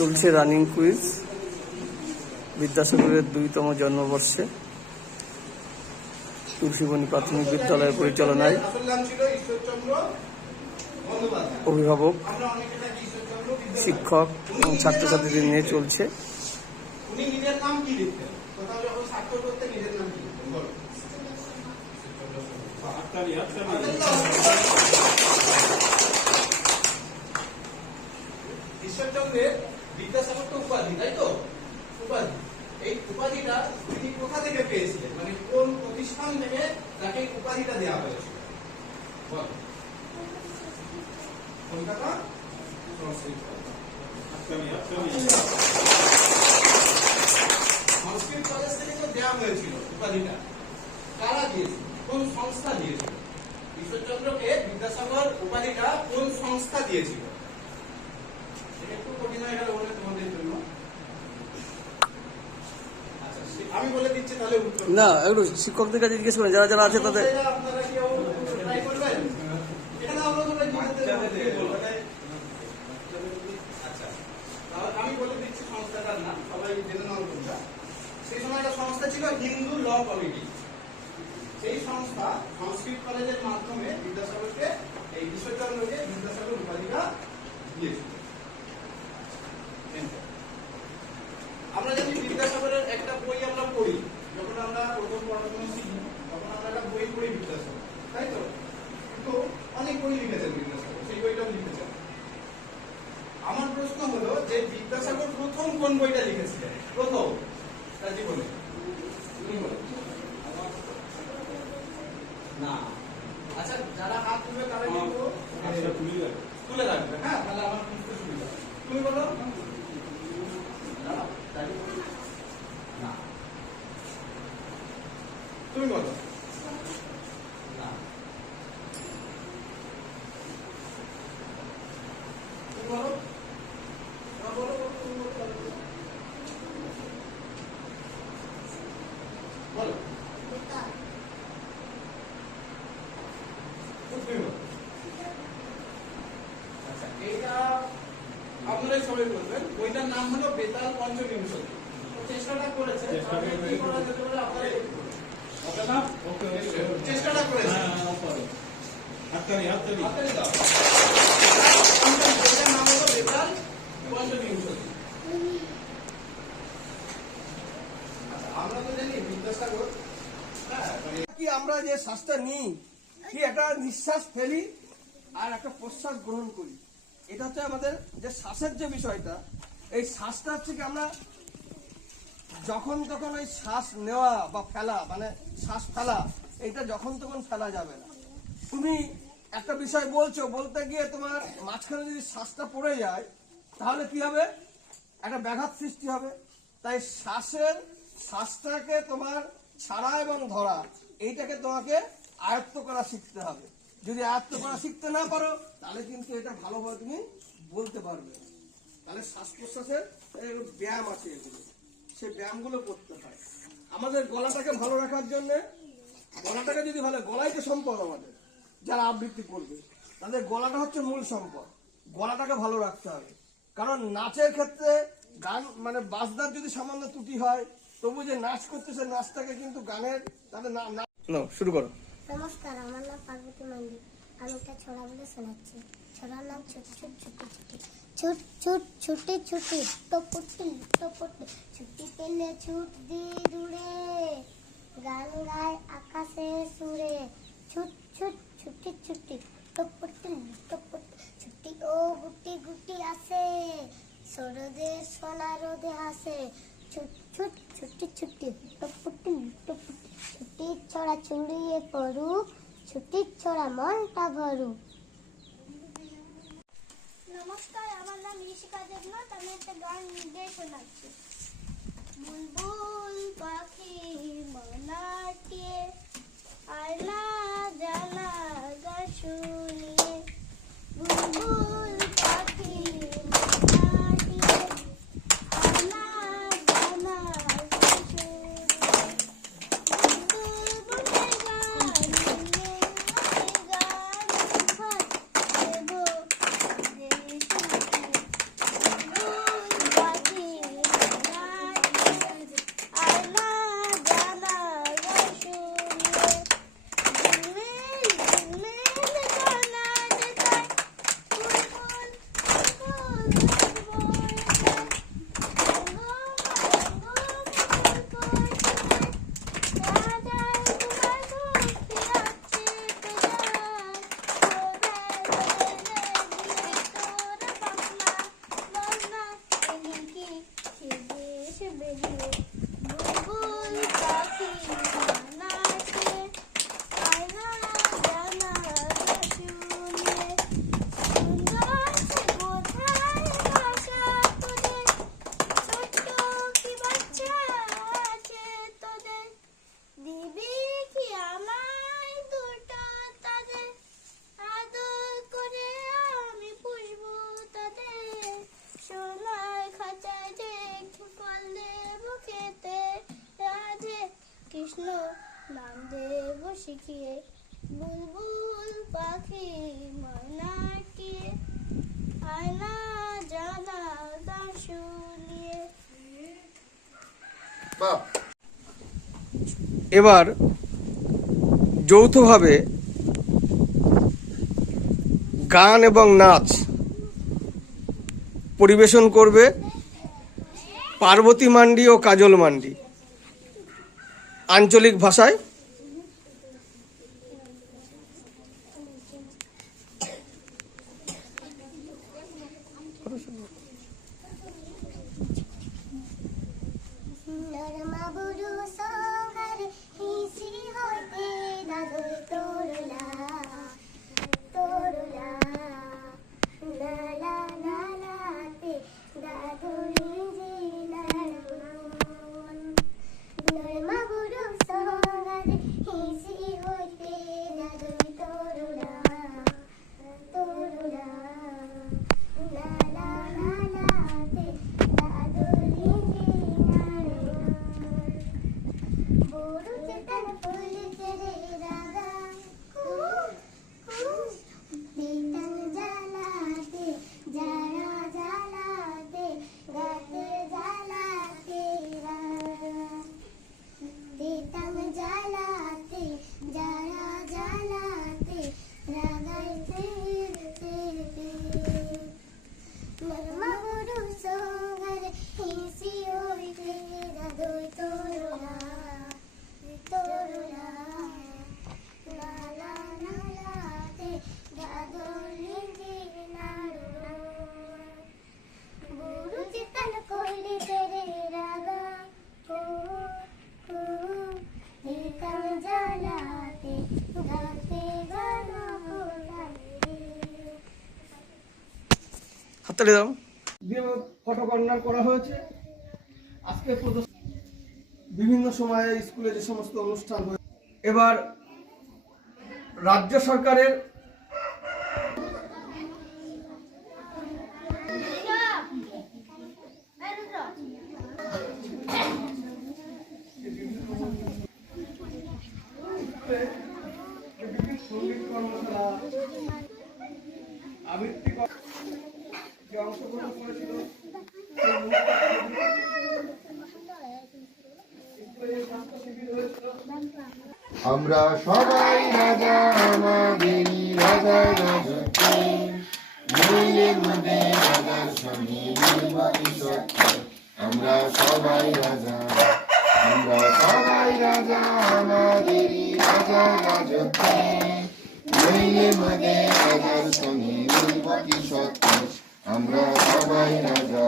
চলছে running quiz বিদ্যাসাগরের ২তম জন্মবর্ষে তুলসীবনী প্রাথমিক বিদ্যালয়ের পরিচালনায় অভিভাবক, শিক্ষক এবং ছাত্রছাত্রীদের নিয়ে চলছে। ঈশ্বরচন্দ্রের বিদ্যাসাগর তো উপাধি, তাই তো? উপাধি, এই উপাধিটা তিনি কোথা থেকে পেয়েছিলেন, মানে কোন প্রতিষ্ঠান থেকে তাকে উপাধিটা দেওয়া হয়েছিল? কলকাতা সংস্কৃত কলেজ থেকে তো দেওয়া হয়েছিল উপাধিটা। কারা দিয়েছিল? কোন সংস্থা দিয়েছিল? ঈশ্বরচন্দ্রকে বিদ্যাসাগর উপাধিটা কোন সংস্থা দিয়েছিল? একটু কঠিন হয়ে গেল বলে তোমাদের জন্য। আচ্ছা, আমি বলে দিচ্ছি তাহলে উত্তর। না, একটু শিক্ষকদের কাছে জিজ্ঞেস করেন, যারা যারা আছে তাদের। আপনারা কি ট্রাই করবেন? এখানে আমরা তো আচ্ছা, আমি বলে দিচ্ছি সংস্থাটার নাম, সবাই জেনে নাও তোমরা। সেই সময় একটা সংস্থা ছিল হিন্দু ল কমিটি। সেই সংস্থা সংস্কৃত কলেজের মাধ্যমে বিদ্যাসাগরকে, এই ঈশ্বরচন্দ্রকে বিদ্যাসাগর উপাধিটা দিয়েছিল। আমরা যদি বিদ্যাসাগরের একটা বই আমরা পড়ি, যখন আমরা প্রথম পড়াশোনা শিখি তখন আমরা একটা বই পড়ি বিদ্যাসাগর, তাই তো? কিন্তু অনেক বই লিখেছেন বিদ্যাসাগর, সেই বইটাও লিখেছেন। আমার প্রশ্ন হলো যে বিদ্যাসাগর প্রথম কোন বইটা লিখেছিলেন? প্রথম তার জীবনে না। আচ্ছা, যারা হাত তুলবে তারা কিন্তু তুলে রাখবে। হ্যাঁ, তাহলে আমার বুঝতে সুবিধা। তুমি বলো। না, তুমি বলো। না, তুমি বলো। বলো, বলো। আচ্ছা, এইটা আপনারাই সবাই বলবেন। বইটার নাম হলো বেতাল পঞ্চবিংশতি। চেষ্টাটা করেছে, চেষ্টাটা করেছে। বইটার নাম হলো বেতাল পঞ্চবিংশতি। আমরা তো জানি বিদ্যাসাগর কি, আমরা যে শ্বাসটা নিই, কি একটা নিঃশ্বাস ফেলি আর একটা প্রশ্বাস গ্রহণ করি। এটা হচ্ছে আমাদের যে শ্বাসের যে বিষয়টা, এই শ্বাসটা হচ্ছে কি আমরা যখন তখন ওই শ্বাস নেওয়া বা ফেলা, মানে শ্বাস ফেলা, এইটা যখন তখন ফেলা যাবে না। তুমি একটা বিষয় বলছো, বলতে গিয়ে তোমার মাঝখানে যদি শ্বাসটা পড়ে যায় তাহলে কি হবে? একটা ব্যাঘাত সৃষ্টি হবে। তাই শ্বাসটাকে তোমার ছাড়া এবং ধরা, এইটাকে তোমাকে আয়ত্ত করা শিখতে হবে। যদি আয়ত্ত করা শিখতে না পারো তাহলে কিন্তু এটা ভালোভাবে তুমি বলতে পারবে। তাহলে শ্বাস প্রশ্বাসের ব্যায়াম আছে, এগুলো সেই ব্যায়ামগুলো করতে হয়। আমাদের গলাটাকে ভালো রাখার জন্য, গলাটাকে যদি ভালো, গলাই তো সম্পদ আমাদের। যারা আবৃত্তি করবে তাদের গলাটা হচ্ছে মূল সম্পদ। গলাটাকে ভালো রাখতে হবে, কারণ নাচের ক্ষেত্রে গান, মানে বাজনার যদি সামান্য ত্রুটি হয়, তবু যে নাচ করতেছে নাচটাকে কিন্তু গানের তাদের শুরু করো। নমস্কার, আমার নাম পার্বতী মান্ডি। আমি একটা ছড়া বলে শোনাচ্ছি। ছড়ার নাম ছোট ছোট ছুটি ছুটি। ছুট ছুট ছুটি ছুটি, টপটি টপটি, ছুটি পেলে ছুট দিয়ে দূরে, গান গায় আকাশে সুরে। ছুট ছুট ছুটি ছুটি, টপটি টপটি, ছুটি ও গুটি গুটি আসে, সরদে সোনা রোদে হাসে। ছুট ছুট ছুটি ছুটি, টপটি টপটি, ছুটির ছড়া ছড়িয়ে পড়ুক, ছুটির ছড়া মনটা ভরুক। নমস্কার, আমার নাম ঋষিকা দেবনাথ। আমি একটা গান গেয়ে শোনাচ্ছি। বুলবুল পাখি মনাটিয়ে আয়লা জ্বালা গান শুনিয়ে, বুলবুল পাখি মনাটিয়ে আয়লা জ্বালা গান শুনিয়ে, বুলবুল গান দেব শিখিয়ে বুলবুল পাখি ময়নাকে আয়না জানা গান শুনিয়ে। এবার যৌথভাবে গান এবং নাচ পরিবেশন করবে পার্বতী মান্ডি ও কাজল মান্ডি আঞ্চলিক ভাষায়। নরমা বুড়ো সঙ্গারে হিসি হইতে দাদুর তোরলা তোরলা লালা লালাতে দাদুর নিজে নাড়মন। নরমা বুড়ো সঙ্গারে হিসি হইতে দাদুর তোরলা তোরলা লালা লালাতে দাদুর নিজে নাড়মন। বড় চেতন ফুল ছেড়ে রাগা বেতন জ্বালাতে যারা জ্বালাতে গাতে জ্বালাতে বেতন জ্বালাতে যারা জ্বালাতে রাগাইতে নরমা বড় সঙ্গারে হিসি হইতে দাদুই তোরলা তোরলা লালা লালাতে দাদুর নিজে নাড়মন। বুড়ো চেতন কইলে তেরে রাগা বেতন জ্বালাতে গাতে গানা গাইতে। হাততালি দাও। ফটো কর্নার করা হয়েছে। আজকে বিভিন্ন সময়ে স্কুলে যে সমস্ত অনুষ্ঠান হয়, এবার রাজ্য সরকারের সঙ্গীত কর্মশালা আবৃত্তি যে অংশগ্রহণ করেছিল সেই আমরা সবাই রাজা আমাদেরই রাজা রাজত্বে মিলে মুদে রাজার সঙ্গে নির্বাচী সত্য। আমরা সবাই রাজা আমাদেরই রাজা রাজত্বে মিলে মুদে রাজার সঙ্গে নির্বাচী সত্য। আমরা সবাই রাজা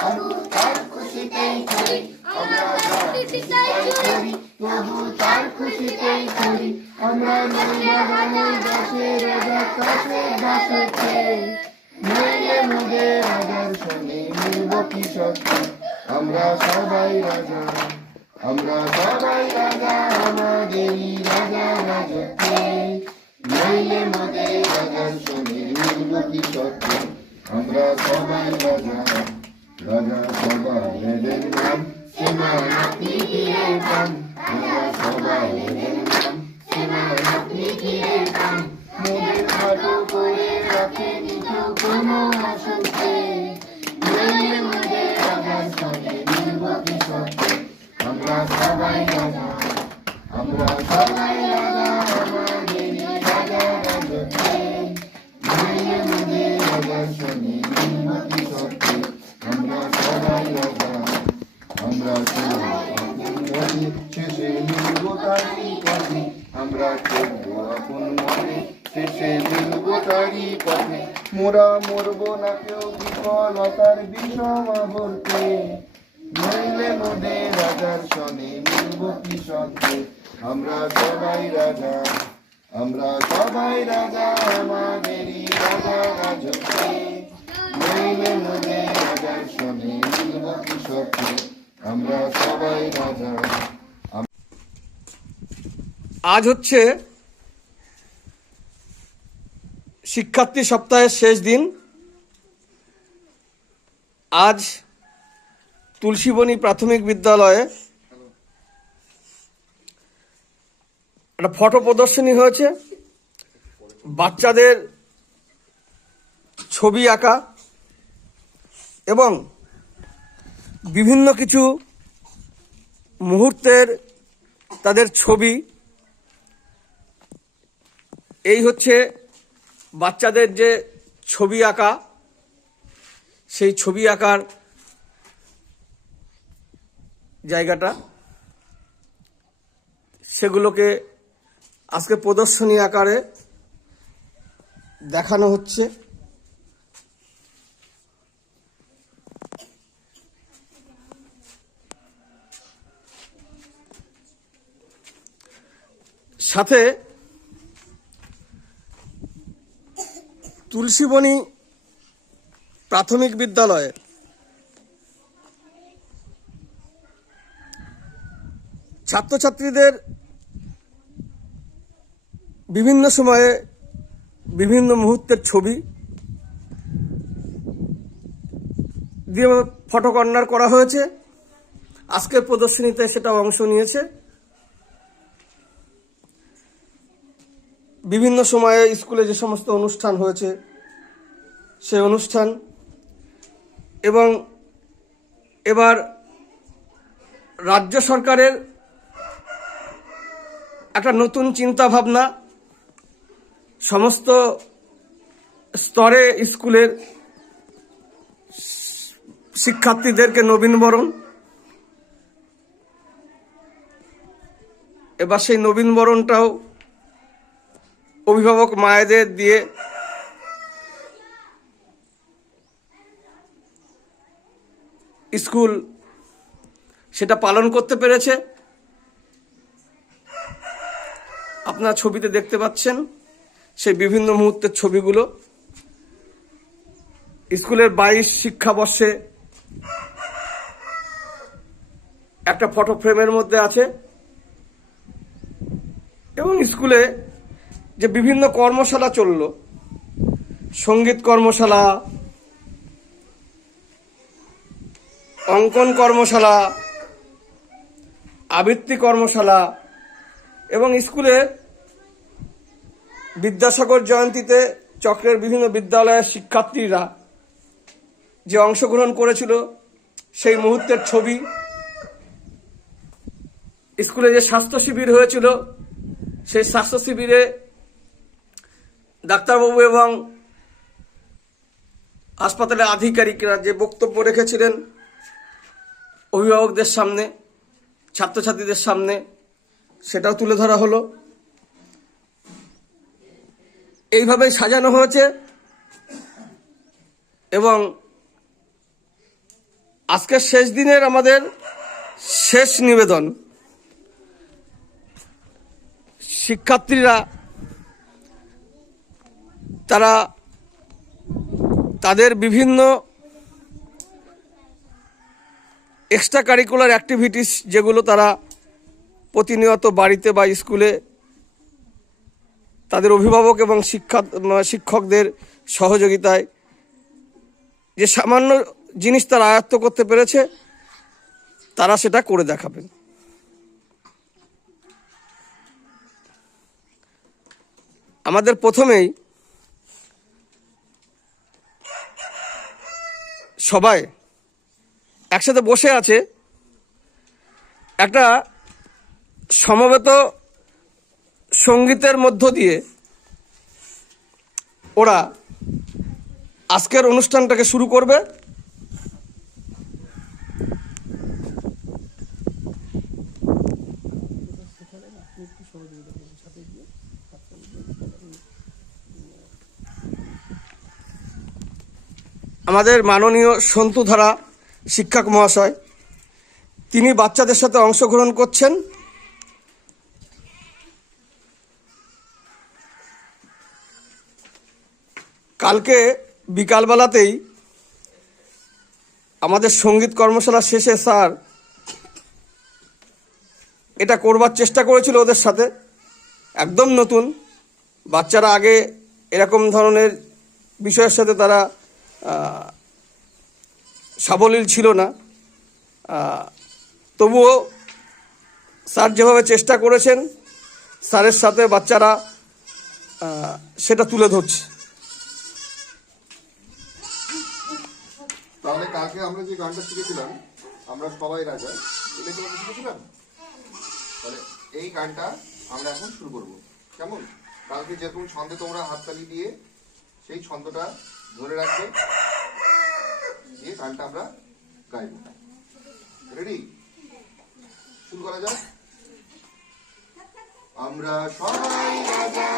তবু তার খুশিতেই করি, আমরা তবু তার খুশিতেই করি। আমরা দাসে রাজা কাছে বাসতে মিলে মুদে রাজার সঙ্গে মিলব কি সত্য। আমরা সবাই রাজা আমাদেরই রাজা রাজত্বে মিলে মুদে রাজার সঙ্গে মিলব কি সত্য। আমরা সবাই রাজা সবাই এদের নাম সীমানাতি ফিরে পান। আমরা সবাই এদের নাম সীমানাতি ফিরে পান। মোদের হাঁটু করে রাখে নিত কোনো অসুখে মিলে মুদে রাজার সঙ্গে মিলব কি সত্য। আমরা সবাই রাজা আমাদেরই রাজা রাজত্বে মিলে মুদে রাজার সঙ্গে মিলব কি সত্য। আমরা সবাই রাজা শেষে মিলব তারি পথে। আমরা চলবো আপন মনে শেষে মিলব তারি পথে। মোরা মরবো না কেউ বিফলতার বিষম আবর্তে মিলে মুদে রাজার সনে মিলব কি সত্য। আমরা সবাই রাজা আমাদেরই রাজা রাজত্বে মিলে মুদে রাজার সনে মিলব কি সত্য। আমরা সবাই রাজা। আজ হচ্ছে শিক্ষার্থী সপ্তাহের শেষ দিন। আজ তুলসীবনী প্রাথমিক বিদ্যালয়ে একটা ফটো প্রদর্শনী হয়েছে, বাচ্চাদের ছবি আঁকা এবং বিভিন্ন কিছু মুহূর্তের তাদের ছবি। এই হচ্ছে বাচ্চাদের যে ছবি আঁকা, সেই ছবি আঁকার জায়গাটা, সেগুলোকে আজকে প্রদর্শনী আকারে দেখানো হচ্ছে। সাথে তুলসীবনী প্রাথমিক বিদ্যালয়ে ছাত্রছাত্রীদের বিভিন্ন সময়ে বিভিন্ন মুহূর্তের ছবি দিয়ে ফটো কর্নার করা হয়েছে। আজকের প্রদর্শনীতে সেটা অংশ নিয়েছে। বিভিন্ন সময়ে স্কুলে যে সমস্ত অনুষ্ঠান হয়েছে সেই অনুষ্ঠান, এবং এবার রাজ্য সরকারের একটা নতুন চিন্তা ভাবনা, সমস্ত স্তরে স্কুলের শিক্ষার্থীদেরকে নবীনবরণ। এবার সেই নবীনবরণটাও অভিভাবক মায়েদের দিয়ে স্কুল সেটা পালন করতে পেরেছে। আপনারা ছবিতে দেখতে পাচ্ছেন সেই বিভিন্ন মুহূর্তের ছবিগুলো। স্কুলের 22 শিক্ষাবর্ষে একটা ফটো ফ্রেমের মধ্যে আছে, এবং স্কুলে যে বিভিন্ন কর্মশালা চলল, সঙ্গীত কর্মশালা, অঙ্কন কর্মশালা, আবৃত্তি কর্মশালা, এবং স্কুলে বিদ্যাসাগর জয়ন্তীতে চক্রের বিভিন্ন বিদ্যালয়ের শিক্ষার্থীরা যে অংশগ্রহণ করেছিল সেই মুহূর্তের ছবি, স্কুলে যে স্বাস্থ্য শিবির হয়েছিল সেই স্বাস্থ্য শিবিরে ডাক্তারবাবু এবং হাসপাতালের আধিকারিকরা যে বক্তব্য রেখেছিলেন অভিভাবকদের সামনে, ছাত্রছাত্রীদের সামনে, সেটাও তুলে ধরা হলো। এইভাবেই সাজানো হয়েছে। এবং আজকের শেষ দিনের আমাদের শেষ নিবেদন, শিক্ষার্থীরা তারা তাদের বিভিন্ন এক্সট্রা কারিকুলার অ্যাক্টিভিটিস যেগুলো তারা প্রতিনিয়ত বাড়িতে বা স্কুলে তাদের অভিভাবক এবং শিক্ষকদের সহযোগিতায় যে সামান্য জিনিস তারা আয়ত্ত করতে পেরেছে, তারা সেটা করে দেখাবেন। আমাদের প্রথমেই সবাই একসাথে বসে আছে, একটা সমবেত সঙ্গীতের মধ্য দিয়ে ওরা আজকের অনুষ্ঠানটাকে শুরু করবে। আমাদের মাননীয় সন্তুধারা শিক্ষক মহাশয়, তিনি বাচ্চাদের সাথে অংশগ্রহণ করছেন। কালকে বিকালবেলাতেই আমাদের সঙ্গীত কর্মশালা শেষে স্যার এটা করবার চেষ্টা করেছিল ওদের সাথে। একদম নতুন বাচ্চারা, আগে এরকম ধরনের বিষয়ের সাথে তারা সাবলীল ছিল না। তবুও স্যার যেভাবে চেষ্টা করেছেন স্যারের সাথে বাচ্চারা সেটা তুলে ধরছে। তাহলে কালকে আমরা যে গানটা শিখেছিলাম, আমরা সবাই রাজা, এটা কি আমরা শিখেছিলাম? তাহলে এই গানটা আমরা এখন শুরু করব। কেমন? কালকে যেরকম ছন্দে তোমরা হাততালি দিয়ে সেই ছন্দটা ধরে রাখবে, দিয়ে গানটা আমরা গাইব। রেডি? শুরু করা যাক। আমরা সবাই রাজা,